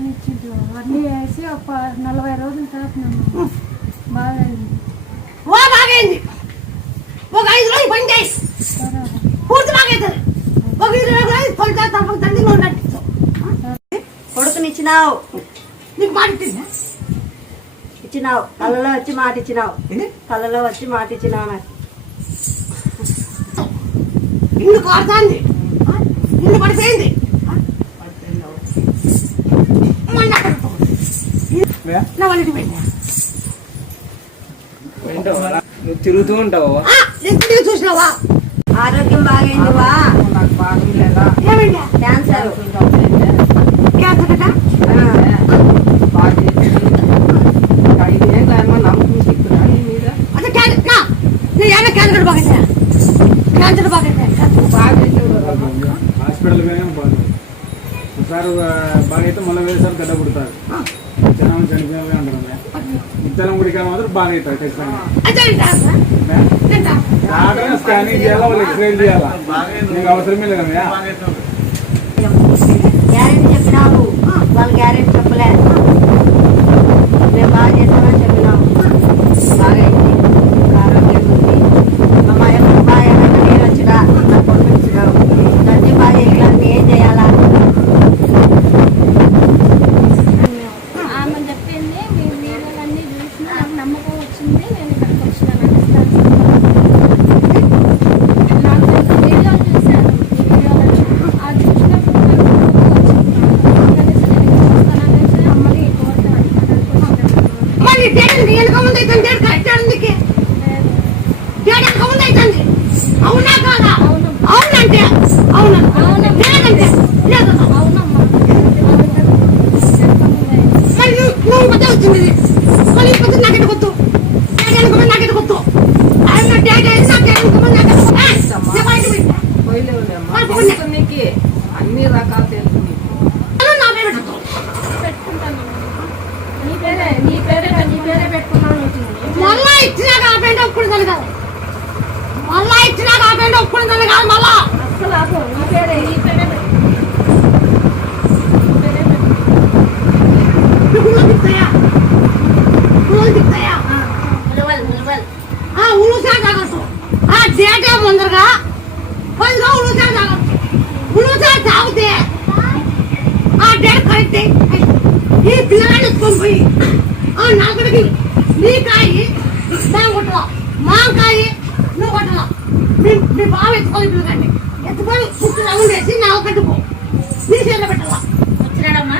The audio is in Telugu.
అవన్నీ ఇచ్చిండ్రు. అవన్నీ వేసి ఒక 40 రోజులు తాకున్నాము. బాగా అయింది. ఒక 5 రోజులు పని చేయి పూర్తి బాగైతుంది. ఒక 20 రోజులు ఫలితాలు తప్పక తండ్రి కొడుకునిచ్చినావు, నీకు మాట ఇచ్చినావు, కళ్ళలో వచ్చి మాట ఇచ్చినావు, కళ్ళలో వచ్చి మాట ఇచ్చినావు. నాకు ఇల్లు కోరుతాంది, ఇల్లు పడిపోయింది. నా వాళ్ళకి పోయిందా నువ్వు తిరుగుతూ ఉంటావు. చూసినావా? ఆరోగ్యం బాగైందివా? నాకు బాగుండేదా? ఏమైందా? క్యాన్సర్ క్యాన్సర్ కదా? బాగా 5 ఏళ్ళ నమ్మకం చెప్తున్నా నీ మీద. అదే క్యాన్సర్ క్యాన్సర్ బాగైతే క్యాన్సర్ బాగైతే హాస్పిటల్ ఒకసారి బాగైతే మళ్ళీ వేసారి గడ్డ పుడతారు. జనం చనిపోయి అంటారు. ఇద్దరం గుడికాయ మాత్రం బాగా అవుతాయి. ఖచ్చితంగా స్కానింగ్ చేయాలా, వాళ్ళు ఎక్స్రే చేయాలా, నీకు అవసరమే లేదు కదా. గ్యారెంటీ చెప్పినావు, వాళ్ళు గ్యారెంటీ చెప్పలే. మేము బాగా చేస్తామని చెప్పినావు. బాగా అయింది, ఆరోగ్యం ఉంది. మా యొక్క బాగా నేను వచ్చినా నాకు పంపించినావు. తండ్రి బాగా ఇట్లా ఏం చేయాలా? ఆమె చెప్పింది మీ వీడియోలన్నీ చూసిన నాకు నమ్మకం వచ్చింది. నేను ఇక్కడికి వచ్చినాను. నాకు వీడియోలు చూశాను. ఈ వీడియోలని అది చూసినప్పుడు అమ్మని మరి డేట్ వెనక ముందు అవుతుంది. డేట్ కరెక్ట్ అందుకే డేట్ వెనక ముందు అవుతుంది. అవునా కాదా? అవునంటే అవునంటే లేదు. మరి నువ్వు కొత్త వచ్చింది. మళ్ళీ కొత్త నాకెట్ కొత్త డేట్ వెనక ముందు నాకెట్ కొత్త ఆయన డేట్ అయింది. నాకు డేట్ వెనక ముందు నాకెట్ నీకు అన్ని రకాలు తెలుసు. నీ పేరే పెట్టుకున్నాను. మళ్ళా ఇచ్చినాక ఆ పెంట ఒప్పుకుని కాదు. మళ్ళా ఇచ్చినాక ఆ పెంట ఒప్పుకుని కాదు. మళ్ళా అసలు నీ పేరే ఉలుసా తాగొచ్చు. ఆ డేట్ ముందరగా 10 రోజులు ఉలుసా తాగొచ్చు. ఉలుసా తాగితే ఆ డేట్ కరెక్ట్ ఈ పిల్లగాడిని ఎత్తుకొని పోయి నాకుడికి నీ కాయి దాని కొట్టలా, మా కాయి నువ్వు కొట్టలా. మీ బావ ఎత్తుకొని పిల్లగాడిని ఎత్తుకొని కుట్టు రౌండ్ వేసి నాకు కట్టుకో నీ చేతిలో పెట్టాలా. వచ్చినాడమ్మా.